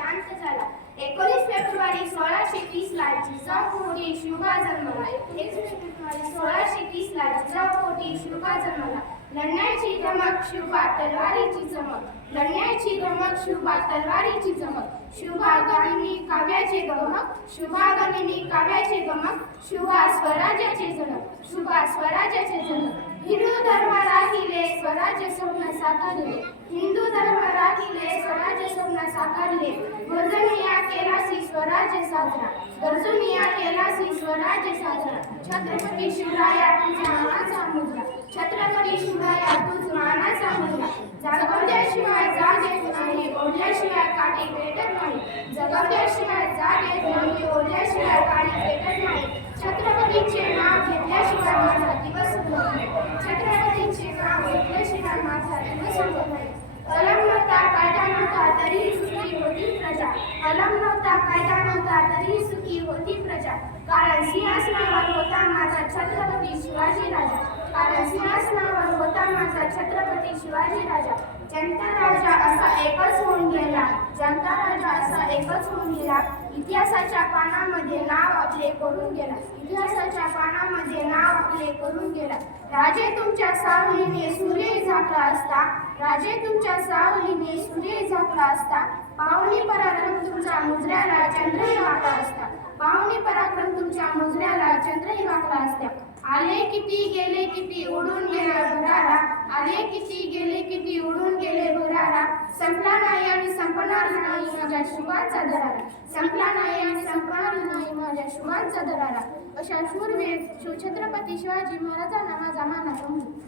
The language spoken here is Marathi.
शांत झाला. 19 फेब्रुवारी 1630 ला जिजाऊ पोटी शिवबा जन्मला. 19 फेब्रुवारी 1630 ला जिजाऊ पोटी शिवबा जन्मला. लढण्याची धमक शिवबा तलवारीची चमक. लढण्याची धमक शिवबा तलवारीची चमक. शिवबा गनिमी काव्याचे गमक. शिवबा गनिमी काव्याचे गमक. शिवबा स्वराज्याचे जनक. शिवबा स्वराज्याचे जनक. हिंदू धर्म राहिले स्वराज्य स्वप्न साकारले. हिंदू धर्म राहिले स्वराज्य स्वप्न साकारले. गरजुनिया केलासी स्वराज्य साजरा. गरजुनिया केलासी स्वराज्य साजरा. छत्रपती शिवराया तुझ्या मानाचा मुलगा. छत्रपती शिवराया तुझ मानाचा मुलगा. जगवल्याशिवाय जाग येत नाही. ओढल्याशिवाय काठी पेटत नाही. जगवल्याशिवाय जाग येत नाही. ओढल्याशिवाय काठी पेटत नाही. छत्रपतीचे नाव घेतल्याशिवाय माझा दिवस उगवत नाही. छत्रपतीचे नाव घेतल्याशिवाय माझा दिवस उगवत नाही. कलम नव्हता कायदा नव्हता तरी सुखी होती प्रजा. कलम नव्हता कायदा नव्हता तरी सुखी होती प्रजा. कारण सिंहासनावर होता माझा छत्रपती शिवाजी राजा. कारण सिंहासनावर होता माझा छत्रपती शिवाजी राजा. जनता राजा असा एकच होऊन गेला. जनता राजा असा एकच होऊन गेला. इतिहासाच्या पानामध्ये नाव आपले करून गेला. इतिहासाच्या पानामध्ये नाव आपले करून गेला. राजे तुमच्या सावलीने सूर्य झाकला असता. राजे तुमच्या सावलीने सूर्य झाकला असता. पाहुणी पराक्रम तुमच्या मुजऱ्याला चंद्रही वाकला असता. पाहुणी पराक्रम तुमच्या मुजऱ्याला चंद्रही वाकला असता. आले किती गेले किती उडून गेले भरारा. आले किती गेले किती उडून गेले भरारा. संपला नाही आणि संपणार नाही माझ्या शिवाचा दरारा. संपला नाही आणि संपणार नाही माझ्या शिवाचा दरारा. अशा शूरवीर शिवछत्रपती शिवाजी महाराजांना माझा मानाचा